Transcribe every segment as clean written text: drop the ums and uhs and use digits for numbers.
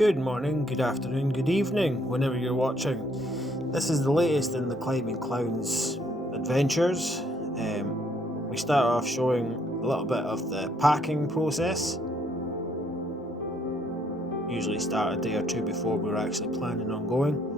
Good morning, good afternoon, good evening, whenever you're watching. This is the latest in the Climbing Clown's adventures. We start off showing a little bit of the packing process. Usually start a day or two before we're actually planning on going.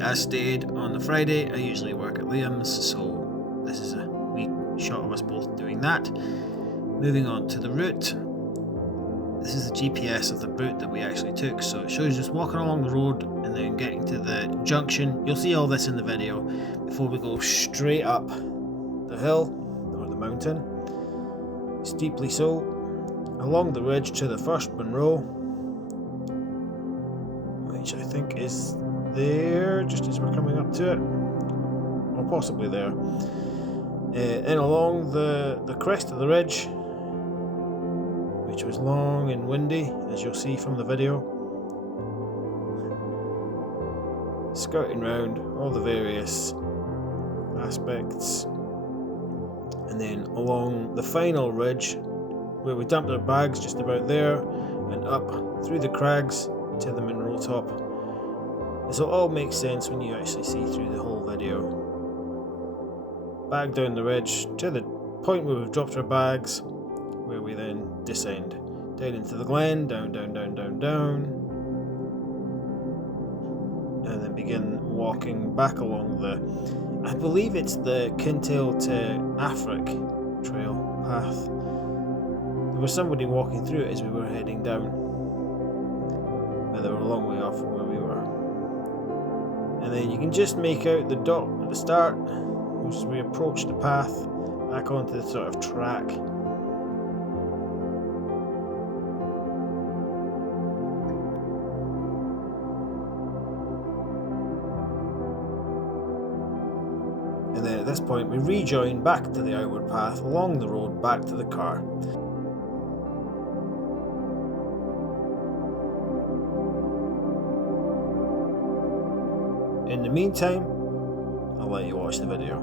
As stated, on the Friday I usually work at Liam's, so this is a wee shot of us both doing that. Moving on to the route. This is the GPS of the route that we actually took, so it shows us walking along the road and then getting to the junction. You'll see all this in the video before we go straight up the hill, or the mountain, steeply so, along the ridge to the first Monroe, which I think is there just as we're coming up to it, or possibly there. And along the crest of the ridge, which was long and windy, as you'll see from the video, skirting round all the various aspects, and then along the final ridge where we dumped our bags just about there, and up through the crags to the Monroe top. This will all make sense when you actually see through the whole video. Back down the ridge to the point where we've dropped our bags, where we then descend down into the glen, down, and then begin walking back along I believe it's the Kintail to Fraoch trail path. There was somebody walking through it as we were heading down, but they were a long way off from where we were. And then you can just make out the dot at the start, as we approach the path back onto the sort of track. And then at this point we rejoin back to the outward path along the road back to the car. In the meantime, I'll let you watch the video.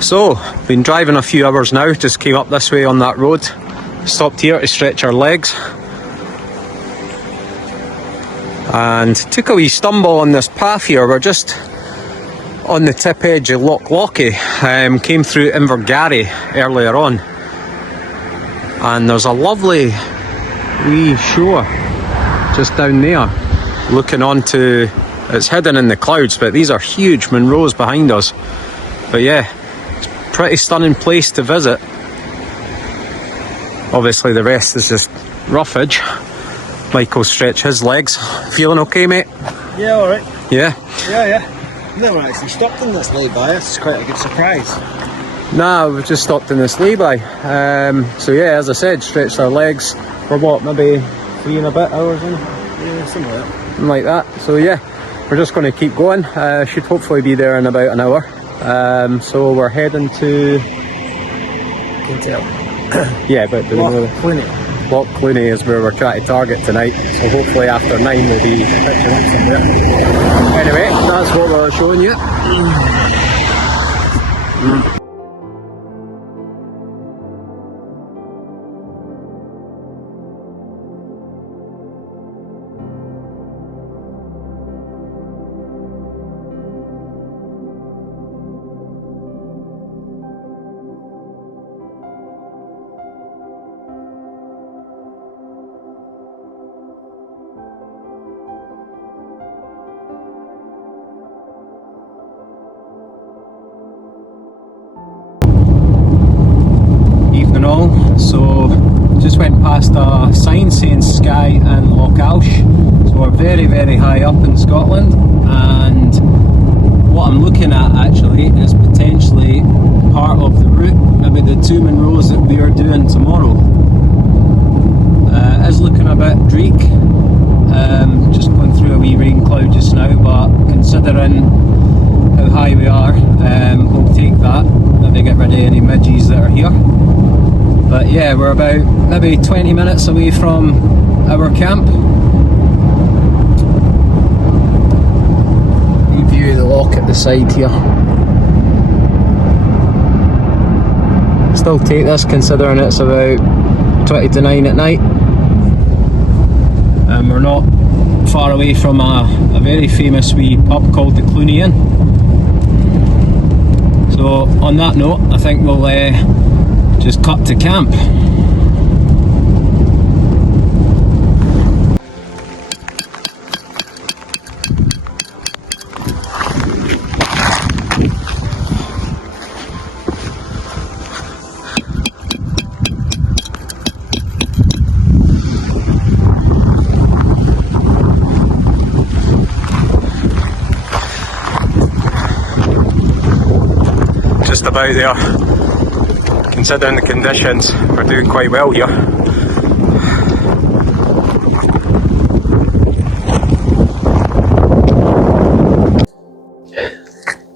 So, been driving a few hours now, just came up this way on that road, stopped here to stretch our legs, and took a wee stumble on this path here. We're just on the tip edge of Loch Lochy, came through Invergarry earlier on, and there's a lovely wee shore just down there, looking onto, it's hidden in the clouds, but these are huge Monroes behind us. But yeah, pretty stunning place to visit. Obviously the rest is just roughage. Michael stretch his legs. Feeling okay, mate? Yeah, alright. Yeah? Yeah. Never actually stopped in this lay-by. It's quite a good surprise. Nah, we've just stopped in this lay-by. So yeah, as I said, stretched our legs for what, maybe 3 and a bit hours in? Yeah, something like that. Something like that. So yeah, we're just going to keep going. Should hopefully be there in about an hour. So we're heading to Kintail. Yeah, but Loch Clooney. Loch Clooney is where we're trying to target tonight. So hopefully after 9 we'll be pitching up somewhere. Anyway, that's what we're showing you. and all. So just went past a sign saying Skye and Loch Alsh, so we're very, very high up in Scotland, and what I'm looking at actually is potentially part of the route, maybe the 2 Munros that we are doing tomorrow. It is looking a bit dreek, just going through a wee rain cloud just now, but considering how high we are, we'll take that, maybe get rid of any midges that are here. But yeah, we're about maybe 20 minutes away from our camp. You view the loch at the side here. Still take this considering it's about 20 to 9 at night. And we're not far away from a very famous wee pub called the Cluny Inn. So on that note, I think we'll just cut to camp. Just about there. Considering the conditions, we're doing quite well here.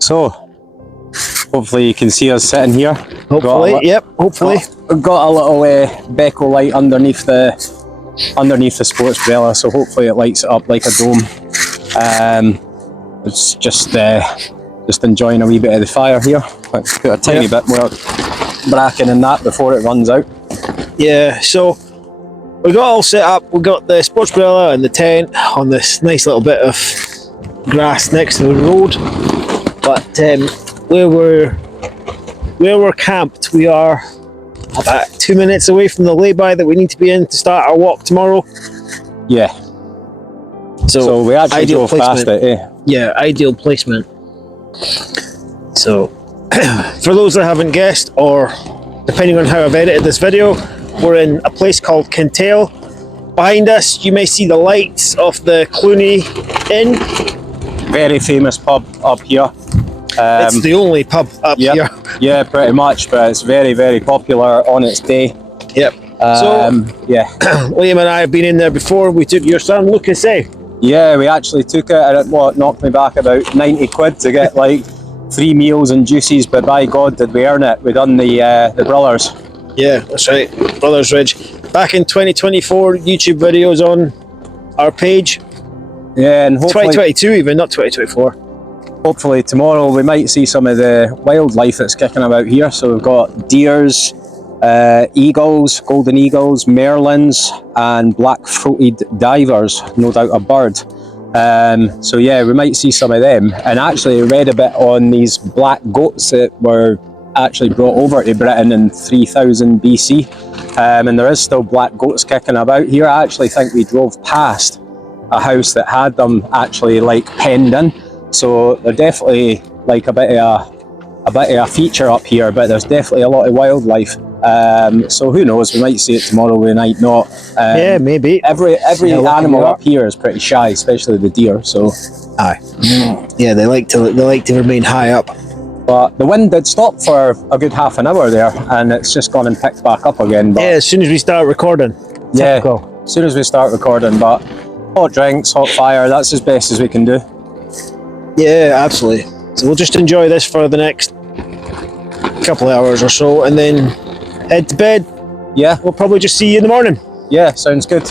So, hopefully you can see us sitting here. Hopefully, yep, hopefully. We've got a little Beko light underneath the sports umbrella, so hopefully it lights it up like a dome. It's just enjoying a wee bit of the fire here. Let's put a tiny bit more bracken in that before it runs out. Yeah, so we got all set up. We got the sports umbrella and the tent on this nice little bit of grass next to the road. But where we're camped, we are about 2 minutes away from the lay-by that we need to be in to start our walk tomorrow. Yeah. So we actually drove past it, eh? Yeah, ideal placement. So, for those that haven't guessed, or depending on how I've edited this video, we're in a place called Kintail. Behind us, you may see the lights of the Cluny Inn. Very famous pub up here. It's the only pub up here. Yeah, pretty much, but it's very, very popular on its day. Yep. Yeah. Liam and I have been in there before. We took your son, Lucas, eh? Yeah, we actually took it, and it knocked me back about 90 quid to get like 3 meals and juices, but by God did we earn it. We done the Brothers. Yeah, that's right, Brothers Ridge. Back in 2024, YouTube videos on our page. Yeah, and hopefully 2022 even, not 2024. Hopefully tomorrow we might see some of the wildlife that's kicking about here. So we've got deers, eagles, golden eagles, merlins, and black-throated divers, no doubt a bird. So yeah, we might see some of them. And actually read a bit on these black goats that were actually brought over to Britain in 3000 BC. And there is still black goats kicking about here. I actually think we drove past a house that had them actually like penned in. So they're definitely like a bit of a feature up here, but there's definitely a lot of wildlife. So who knows, we might see it tomorrow, we might not. Yeah, maybe. Every animal up here is pretty shy, especially the deer. So aye. Yeah, they like to remain high up. But the wind did stop for a good half an hour there, and it's just gone and picked back up again. But yeah, as soon as we start recording. Yeah, as soon as we start recording. But hot drinks, hot fire, that's as best as we can do. Yeah, absolutely. So we'll just enjoy this for the next couple of hours or so, and then head to bed. Yeah. We'll probably just see you in the morning. Yeah, sounds good.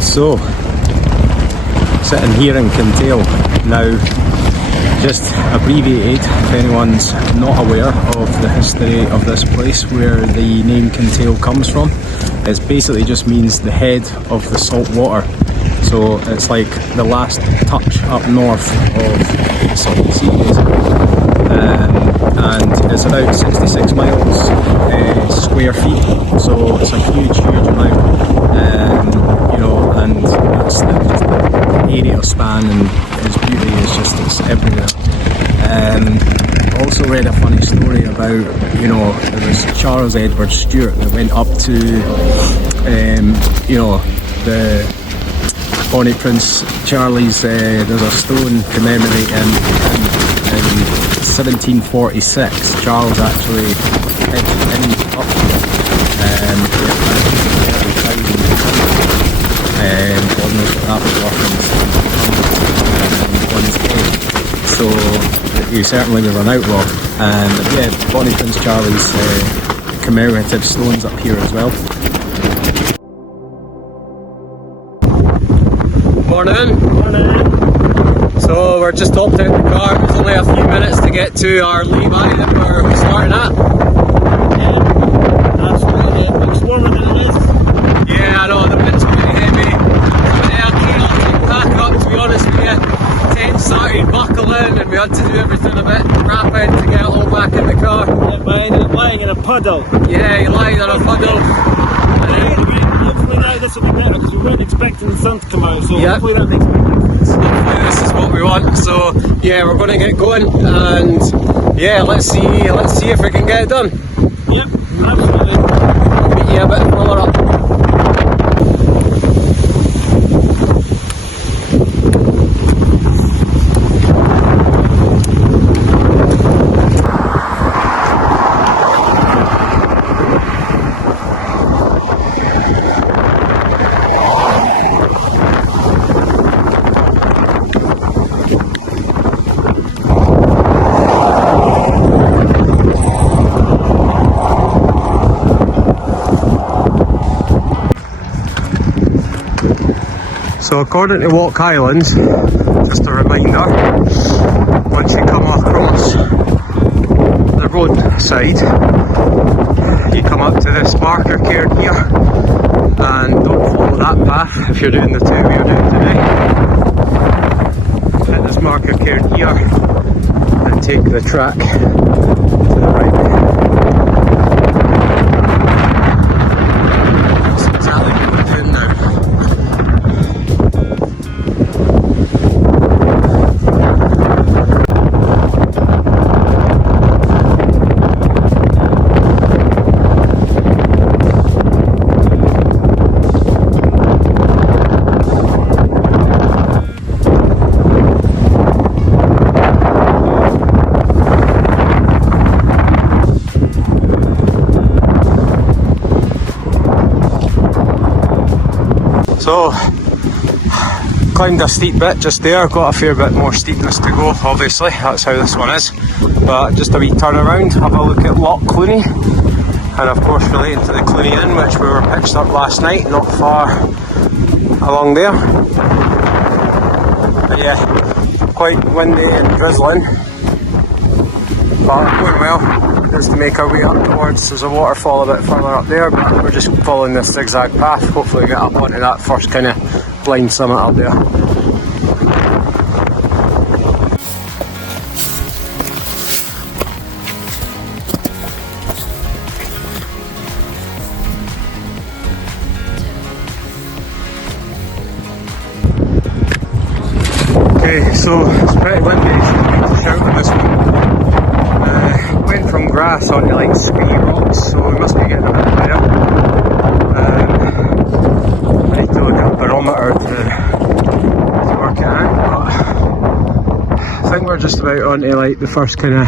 So, sitting here in Kintail now, just abbreviated, if anyone's not aware of the history of this place, where the name Kintail comes from. It basically just means the head of the salt water. So it's like the last touch up north of the Salton Sea, basically. And it's about 66 miles square feet, so it's a huge amount. You know, and it's the area span and his beauty is just, it's everywhere. Also read a funny story about, you know, there was Charles Edward Stuart that went up to, you know, the Bonnie Prince Charlie's, there's a stone commemorating him in 1746. Charles actually headed him up God knows what that was worth on his head. So he certainly was an outlaw. But yeah, Bonnie Prince Charlie's commemorative stones up here as well. Morning. So we're just hopped out the car. It's only a few minutes to get to our Levi that we're starting at. Absolutely, it looks warmer than it is. Yeah, I know, the wind's pretty heavy. But yeah, chaotic pack up, to be honest with you. Tent started buckling and we had to do everything a bit rapid to get it all back in the car. I ended up lying in a puddle. Yeah, he lied in a puddle. Hopefully now this will be better because we weren't expecting the sun to come out, so yep. Hopefully that makes better. Hopefully this is what we want. So yeah, we're going to get going and yeah, let's see if we can get it done. Yep, absolutely. Meet you a bit further up. So according to Walk Highlands, just a reminder, once you come across the roadside, you come up to this marker cairn here and don't follow that path if you're doing the two we are doing today. Hit this marker cairn here and take the track to the right. That's exactly what we're doing now. So, climbed a steep bit just there, got a fair bit more steepness to go, obviously, that's how this one is. But just a wee turn around, have a look at Loch Clooney, and of course relating to the Clooney Inn, which we were pitched up last night, not far along there. But yeah, quite windy and drizzling, but going well. Just to make our way up towards, there's a waterfall a bit further up there, but we're just following this zigzag path, hopefully get up onto that first kind of blind summit up there. Okay, so it's pretty windy, so I need to shout on this one. Went from grass onto like squee rocks, so we must be getting a bit better. I need to look at a barometer to work it out, but I think we're just about onto like the first kind of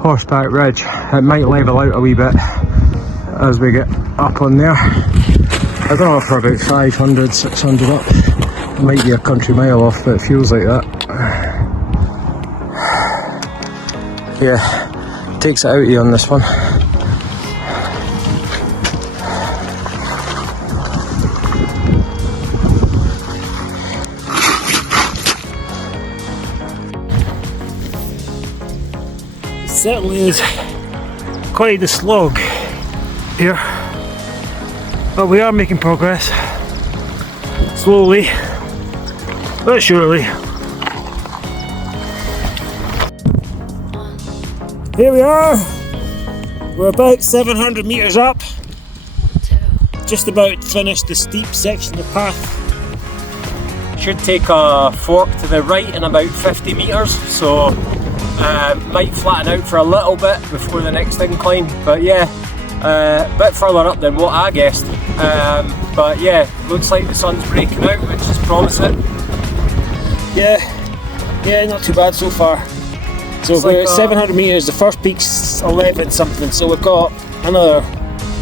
horseback ridge. It might level out a wee bit as we get up on there. I don't know if we're about 500, 600 up. It might be a country mile off, but it feels like that. Yeah. Takes it out of you on this one. It certainly is quite a slog here, but we are making progress, slowly but surely. Here we are, we're about 700 metres up, just about finished the steep section of the path. Should take a fork to the right in about 50 metres, so might flatten out for a little bit before the next incline, but yeah, a bit further up than what I guessed. But yeah, looks like the sun's breaking out, which is promising. Yeah, not too bad so far. So It's we're like at 700 metres, the first peak's 11 something, so we've got another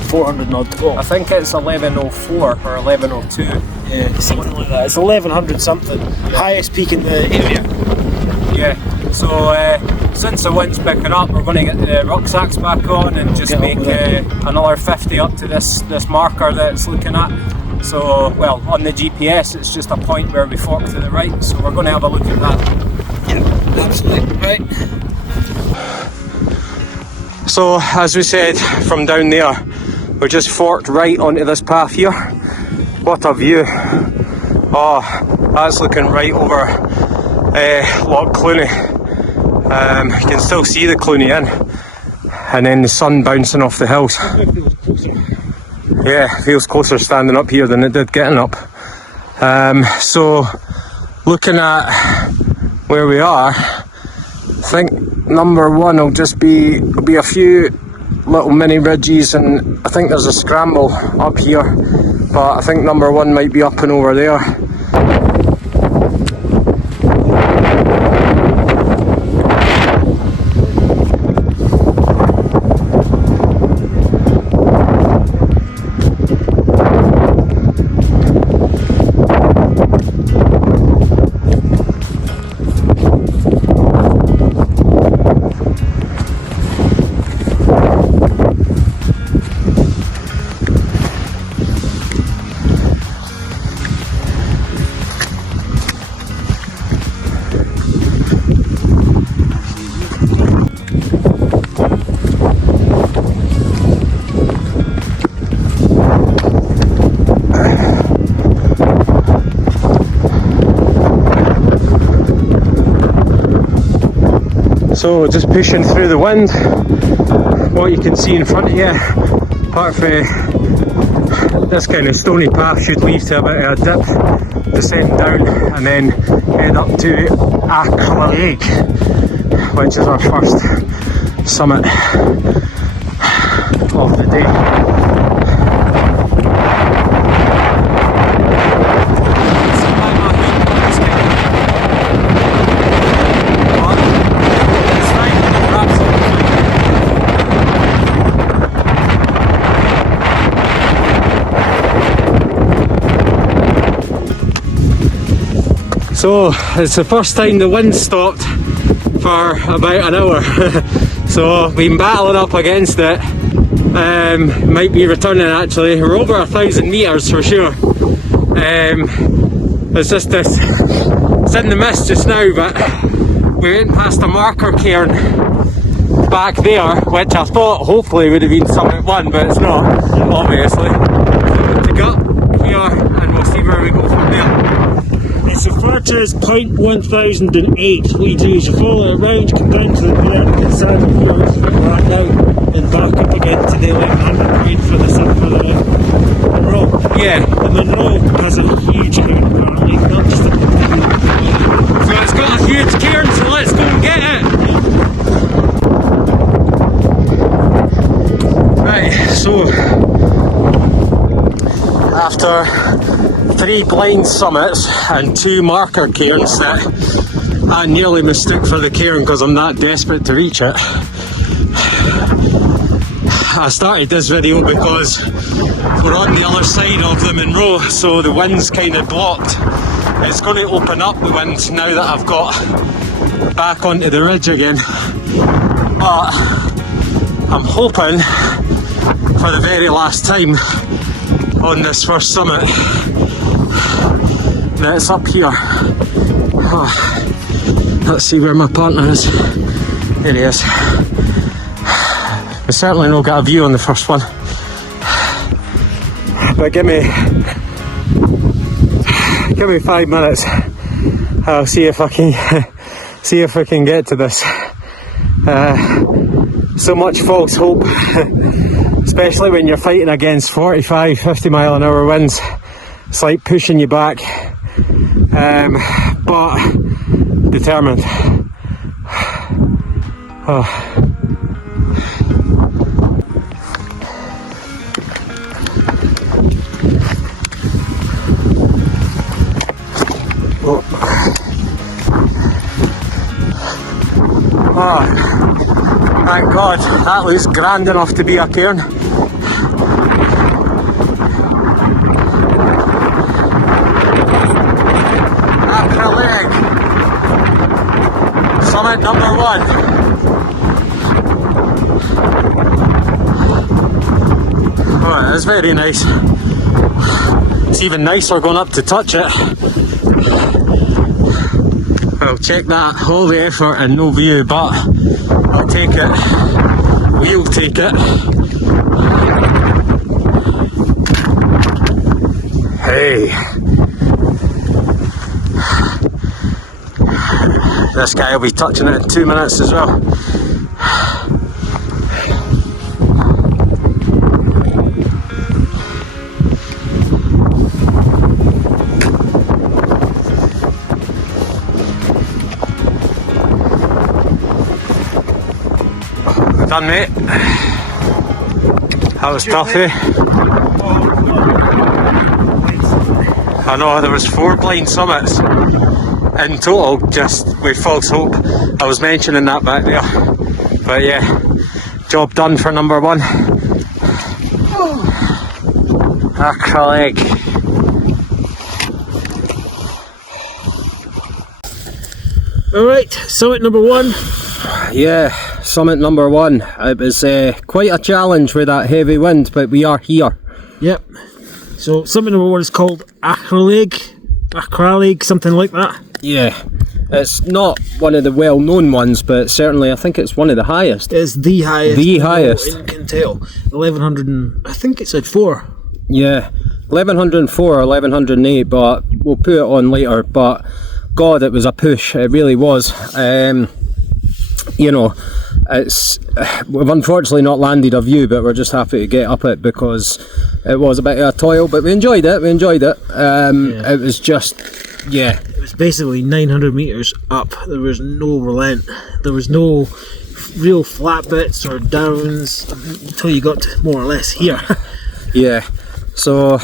400 odd to go. I think it's 1104 or 1102. Yeah, something like that. It's 1100 something. Highest peak in the area. Yeah, so since the wind's picking up, we're going to get the rucksacks back on and just Get make on with another 50 up to this marker that it's looking at. So, well, on the GPS it's just a point where we fork to the right, so we're going to have a look at that. Yeah, absolutely right. So, as we said, from down there, we just forked right onto this path here. What a view. Oh, that's looking right over Loch Clooney. You can still see the Clooney in, and then the sun bouncing off the hills. Yeah, it feels closer standing up here than it did getting up. So looking at where we are, I think number one will just be a few little mini ridges, and I think there's a scramble up here, but I think number one might be up and over there. So just pushing through the wind, what you can see in front of you, apart from this kind of stony path, should lead to a bit of a dip, descend down and then head up to Chralaig, which is our first summit of the day. So it's the first time the wind stopped for about an hour. So we've been battling up against it. Might be returning actually. We're over 1,000 metres for sure. It's just this, it's in the mist just now, but we went past a marker cairn back there, which I thought hopefully would have been Summit 1, but it's not, obviously. To go up here and we'll see where we go from there. It's referred to as point 1008. What you do is you follow it around, come down to the left side of here, back out, and back up again to the 1100 point for the Monroe. Yeah. The Monroe has a huge cairn, apparently, not just a So it's got a huge cairn, so let's go and get it! Right, so after 3 blind summits and 2 marker cairns that I nearly mistook for the cairn because I'm that desperate to reach it. I started this video because we're on the other side of the Monroe, so the wind's kind of blocked. It's going to open up the wind now that I've got back onto the ridge again. But I'm hoping for the very last time on this first summit that it's up here. Oh, let's see where my partner is. There he is. We certainly not got a view on the first one, but give me 5 minutes. I'll see if I can get to this. So much false hope, especially when you're fighting against 45, 50 mile an hour winds. It's like pushing you back but determined. Oh. Oh, thank God, that looks grand enough to be a cairn. Chralaig, summit number 1. Oh, it is very nice. It's even nicer going up to touch it. I'll check that, all the effort and no view, but I'll take it. We'll take it. Hey. This guy will be touching it in 2 minutes as well. Done, mate. That was tough, eh? I know, there was 4 blind summits in total, just with false hope. I was mentioning that back there. But yeah, job done for number 1. Chralaig. Alright, summit number 1. Yeah, summit number 1. It was quite a challenge with that heavy wind, but we are here. Yep. So summit number 1 is called Chralaig, something like that. Yeah, it's not one of the well-known ones, but certainly I think it's one of the highest. It's the highest. The highest. In Kintail. 1100 and, I think it said 4. Yeah, 1104 or 1108, but we'll put it on later. But God, it was a push, it really was. You know, we've unfortunately not landed a view, but we're just happy to get up it because it was a bit of a toil, but we enjoyed it. It was just, yeah. It was basically 900 metres up. There was no relent. There was no real flat bits or downs until you got to more or less here. Yeah, so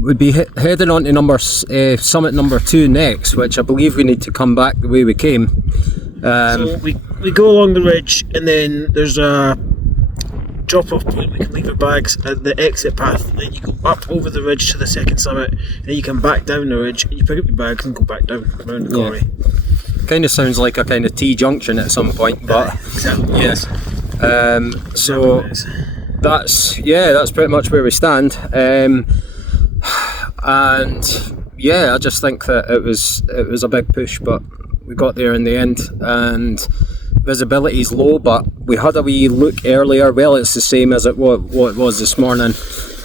we'd be heading on to summit number 2 next, which I believe we need to come back the way we came. So we go along the ridge, and then there's a drop off point. We can leave our bags at the exit path. Then you go up over the ridge to the second summit, and then you come back down the ridge, and you pick up your bags and go back down around the quarry. Kind of sounds like a kind of T-junction at some point, but exactly. Yes. So that's pretty much where we stand. And yeah, I just think that it was a big push, but we got there in the end, and visibility's low, but we had a wee look earlier. Well, it's the same as what it was this morning,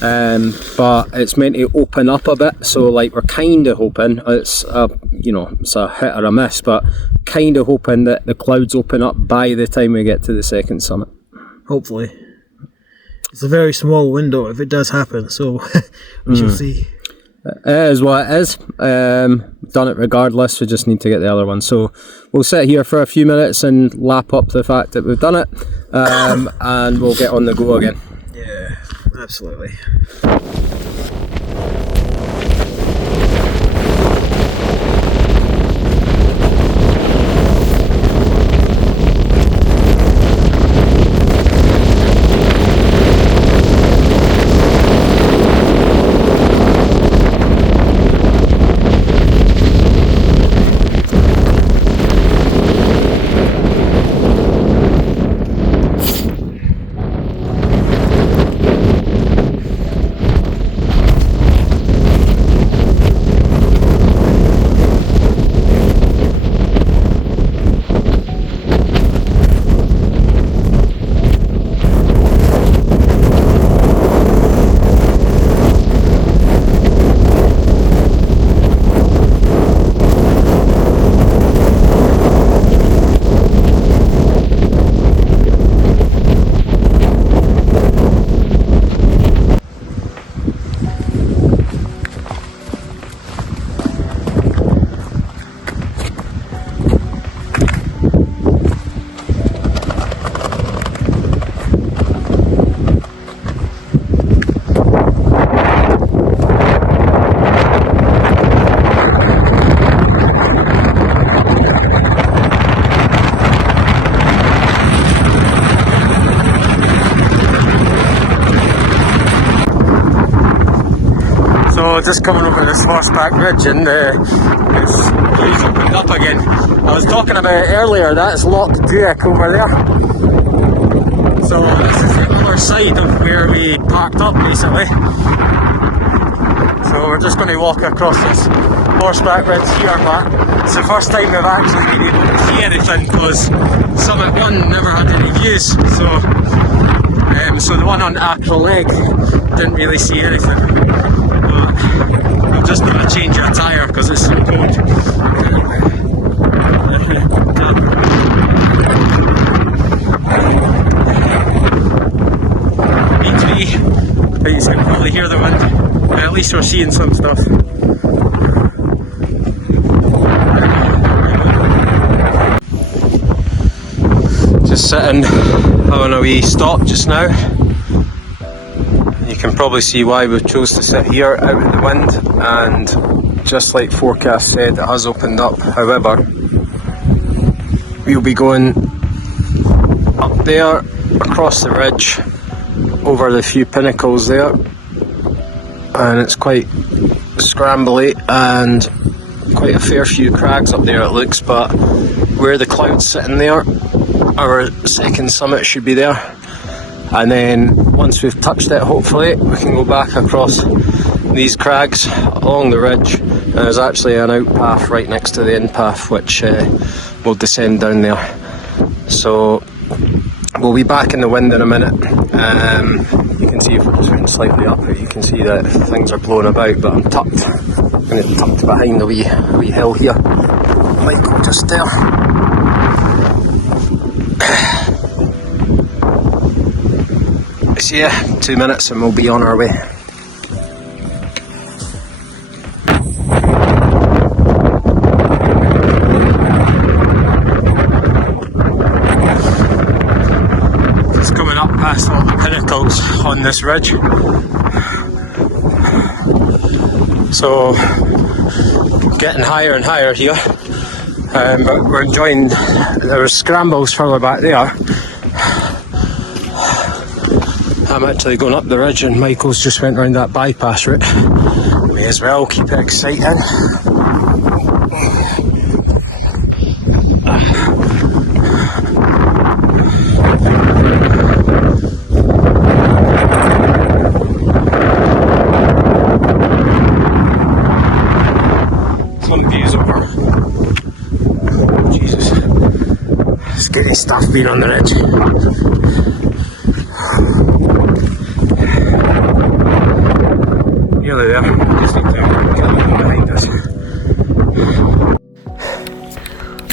but it's meant to open up a bit, so like we're kind of hoping it's a hit or a miss, but kind of hoping that the clouds open up by the time we get to the second summit. Hopefully. It's a very small window if it does happen, so we shall see. It is what it is. Done it regardless, we just need to get the other one. So we'll sit here for a few minutes and lap up the fact that we've done it, and we'll get on the go again. Yeah, absolutely. So just coming over this horseback ridge and it's opened up again. I was talking about it earlier, that's Loch-choire over there. So this is the other side of where we parked up basically. So we're just going to walk across this horseback ridge here, but it's the first time we've actually been able to see anything because Summit 1 never had any views. So the one on Chralaig didn't really see anything. But I'm just going to change your tyre because it's so cold. But you can probably hear the wind, but at least we're seeing some stuff. Just sitting, having a wee stop just now. You can probably see why we chose to sit here out of the wind, and just like forecast said, it has opened up. However, we'll be going up there, across the ridge, over the few pinnacles there, and it's quite scrambly and quite a fair few crags up there it looks, but where the cloud's sitting there, our second summit should be there, and then once we've touched it, hopefully we can go back across these crags along the ridge, and there's actually an out path right next to the in path which will descend down there. So we'll be back in the wind in a minute. You can see if we just went slightly up, you can see that things are blowing about, but I'm tucked. I'm going to tucked behind the wee hill here. Michael just there. So yeah, 2 minutes and we'll be on our way. Past all the pinnacles on this ridge, so getting higher and higher here, but we're enjoying. There were scrambles further back there. I'm actually going up the ridge and Michael's just went around that bypass route. May as well keep it exciting. Getting stuff being on the ridge. Nearly there. Just need to get behind us.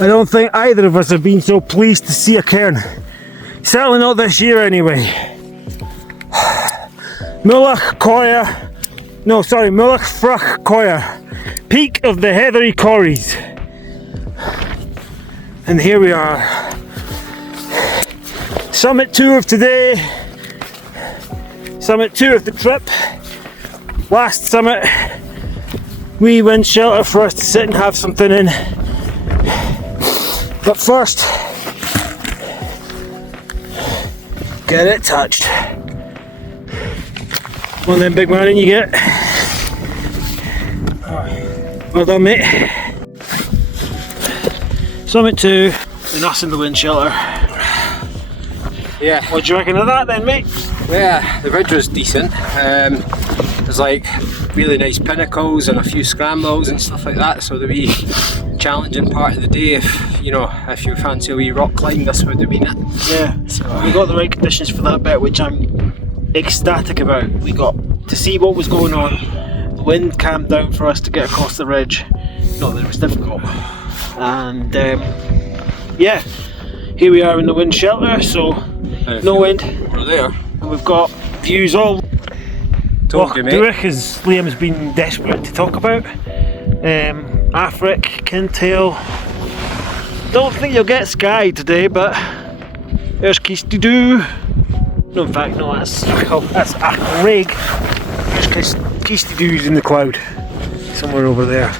I don't think either of us have been so pleased to see a cairn. Certainly not this year anyway. Mullach-choire. No, sorry, Fraoch-choire. Peak of the Heathery Corries. And here we are. Summit 2 of today. Summit 2 of the trip. Last summit. Wee wind shelter for us to sit and have something in. But first, get it touched. One of them big man in you get. Well done, mate. Summit 2, and us in the wind shelter. Yeah. What do you reckon of that then, mate? Yeah, the ridge was decent. There's like really nice pinnacles and a few scrambles and stuff like that, so the wee challenging part of the day, if you fancy a wee rock climb, this would have been it. Yeah, so we got the right conditions for that bit, which I'm ecstatic about. We got to see what was going on. The wind calmed down for us to get across the ridge. Not that it was difficult. And yeah, here we are in the wind shelter, so no wind. We're there. And we've got views all Loch-choire, as Liam's been desperate to talk about. Fraoch, Kintail. Don't think you'll get Skye today, but there's Chralaig. No, in fact, no, that's Chralaig. There's Chralaig's in the cloud, somewhere over there.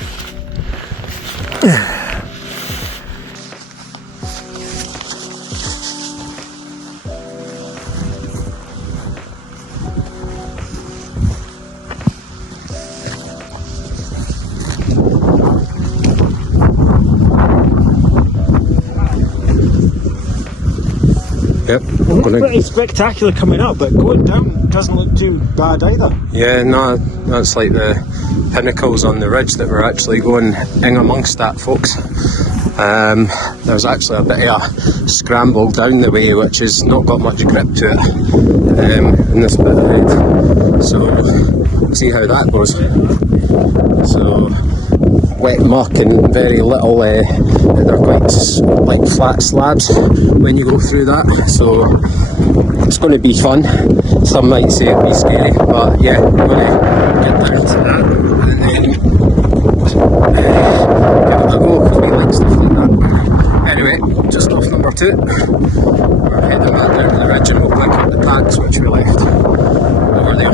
I'm gonna... pretty spectacular coming up, but going down doesn't look too bad either. Yeah, no, that's like the pinnacles on the ridge that we're actually going in amongst that, folks. There's actually a bit of a scramble down the way, which has not got much grip to it in this bit of road. So, see how that goes. So, wet muck and very little, they're quite like flat slabs when you go through that, so it's going to be fun. Some might say it'll be scary, but yeah, we're going to get down to that and then give it a go, because we like stuff like that. Anyway, just off number 2, we're heading back down to the ridge and we'll pick up the packs which we left over there.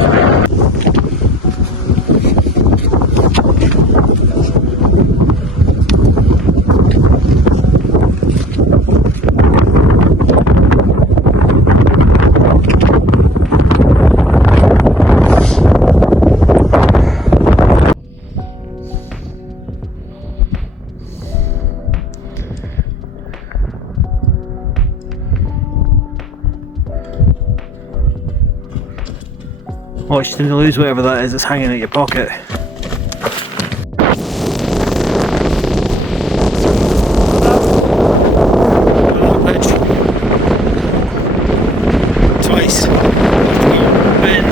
Watch to lose whatever that is that's hanging out your pocket. Twice. In,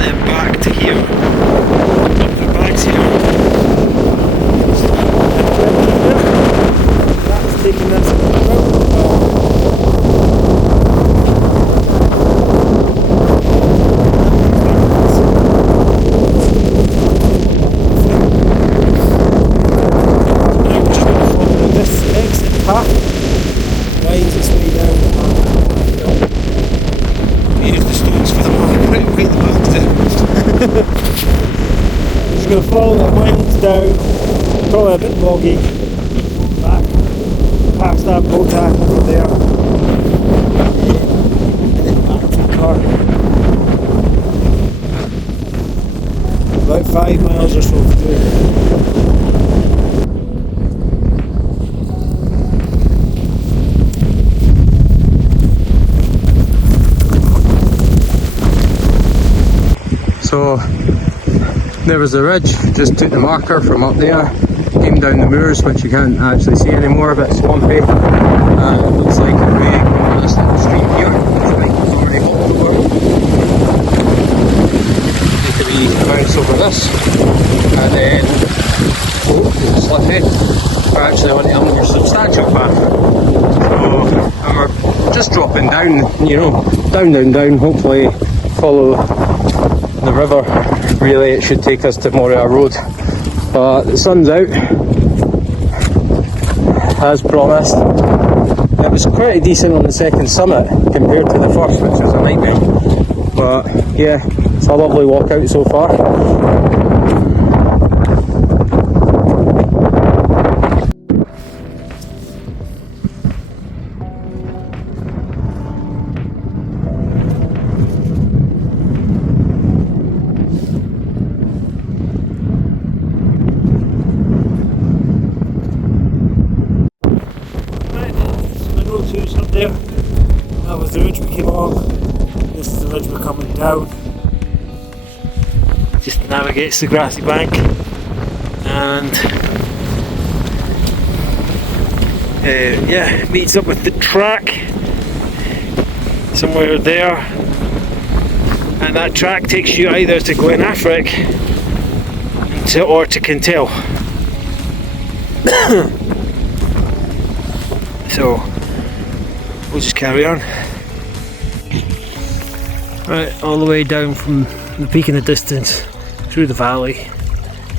then back to here. The bags here. That's taking this out. Just going to follow the winds down, probably a bit boggy, back past that boat tack over there, and then back to the car. About 5 miles or so to do. So there was the ridge, just took the marker from up there, came down the moors, which you can't actually see anymore, a bit swampy. It looks like we go on this little stream here, which I think was already walked over. Take a wee bounce over this, and then, oh, slippy, we're actually on a more substantial path. So, and we're just dropping down, you know, down, hopefully follow the river. Really it should take us to Moria Road, but the sun's out as promised. It was pretty decent on the second summit compared to the first, which was a nightmare, but yeah, it's a lovely walk out so far. There, that was the ridge we came along. This is the ridge we're coming down. Just navigates the grassy bank, and yeah, meets up with the track somewhere there, and that track takes you either to Glenafric or to Kintel. So we'll just carry on. Right, all the way down from the peak in the distance, through the valley,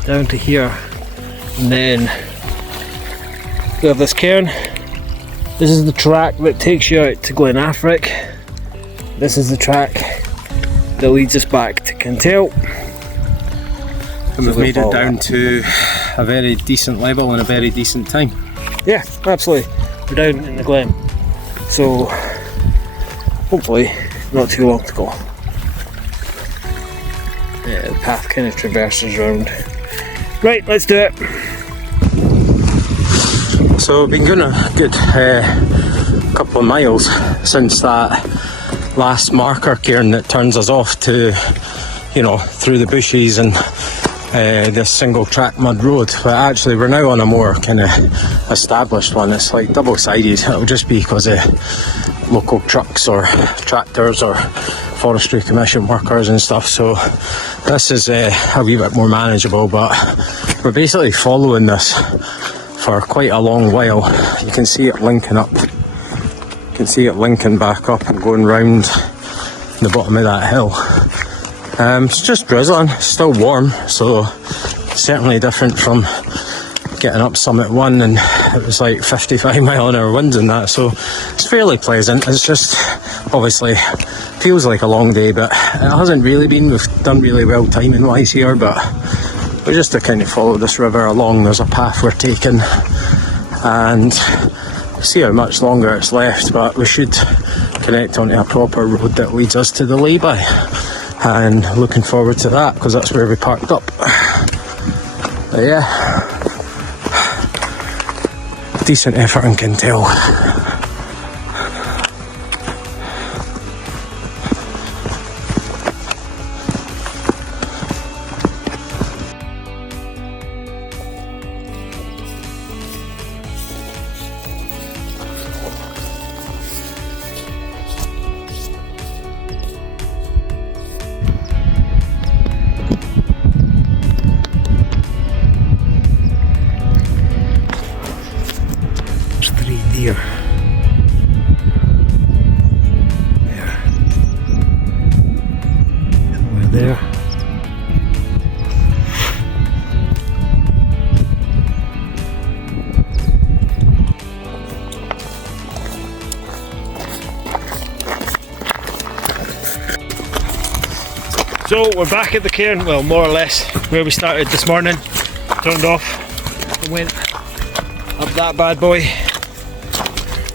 down to here, and then we have this cairn. This is the track that takes you out to Glenafric. This is the track that leads us back to Kintel. And we've made it down to a very decent level in a very decent time. Yeah, absolutely. We're down in the glen, so hopefully not too long to go. Yeah, the path kind of traverses around. Right, let's do it. So we've been going a good couple of miles since that last marker cairn that turns us off to, you know, through the bushes and this single track mud road. But actually we're now on a more kind of established one. It's like double sided. It'll just be because of local trucks or tractors or forestry commission workers and stuff, so this is a wee bit more manageable. But we're basically following this for quite a long while. You can see it linking up, you can see it linking back up and going round the bottom of that hill. It's just drizzling, it's still warm, so certainly different from getting up Summit 1 and it was like 55-mile-an-hour winds and that, so it's fairly pleasant. It's just obviously feels like a long day, but it hasn't really been. We've done really well timing wise here, but we're just to kind of follow this river along. There's a path we're taking and see how much longer it's left, but we should connect onto a proper road that leads us to the lay-by, and looking forward to that because that's where we parked up. But yeah, decent effort in Kintail. Deer. There. And we're there. So we're back at the cairn, well, more or less where we started this morning. Turned off and went up that bad boy.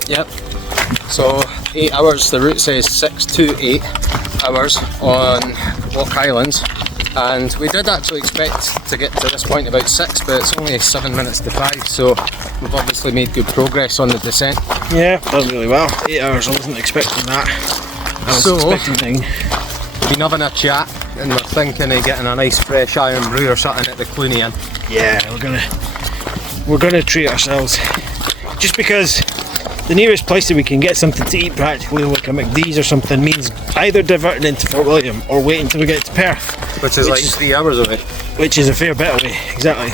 Yep, so 8 hours, the route says 6 to 8 hours on Loch Islands, and we did actually expect to get to this point about 6, but it's only 7 minutes to 5, so we've obviously made good progress on the descent. Yeah, done really well. 8 hours, I wasn't expecting that. I was expecting 9. Been having a chat and we're thinking of getting a nice fresh iron brew or something at the Clooney Inn. Yeah, we're gonna treat ourselves, just because the nearest place that we can get something to eat practically, like a McD's or something, means either diverting into Fort William or waiting until we get to Perth, which is like 3 hours away. Which is a fair bit away, exactly.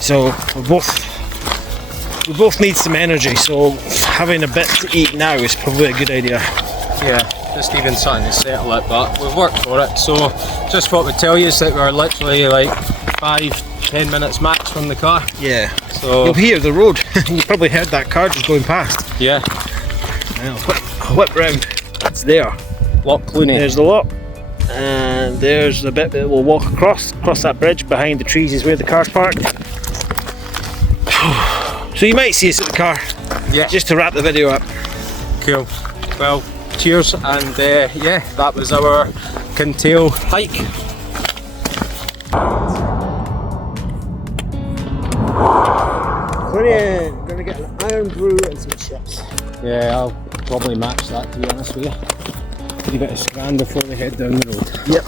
So we both need some energy, so having a bit to eat now is probably a good idea. Yeah, just even something to settle it, but we've worked for it. So just what we tell you is that we're literally like 5-10 minutes max from the car. Yeah, so you'll hear the road. You probably heard that car just going past. Yeah. I'll whip round. It's there. Loch Clooney. There's the loch, and there's the bit that we'll walk across that bridge. Behind the trees is where the car's parked. So you might see us at the car. Yeah. Just to wrap the video up. Cool. Well, cheers, and yeah, that was our Kintail hike. Brilliant. Gonna get an iron brew and some chips. Yeah, I'll probably match that, to be honest with you. A bit of scran before we head down the road. Yep.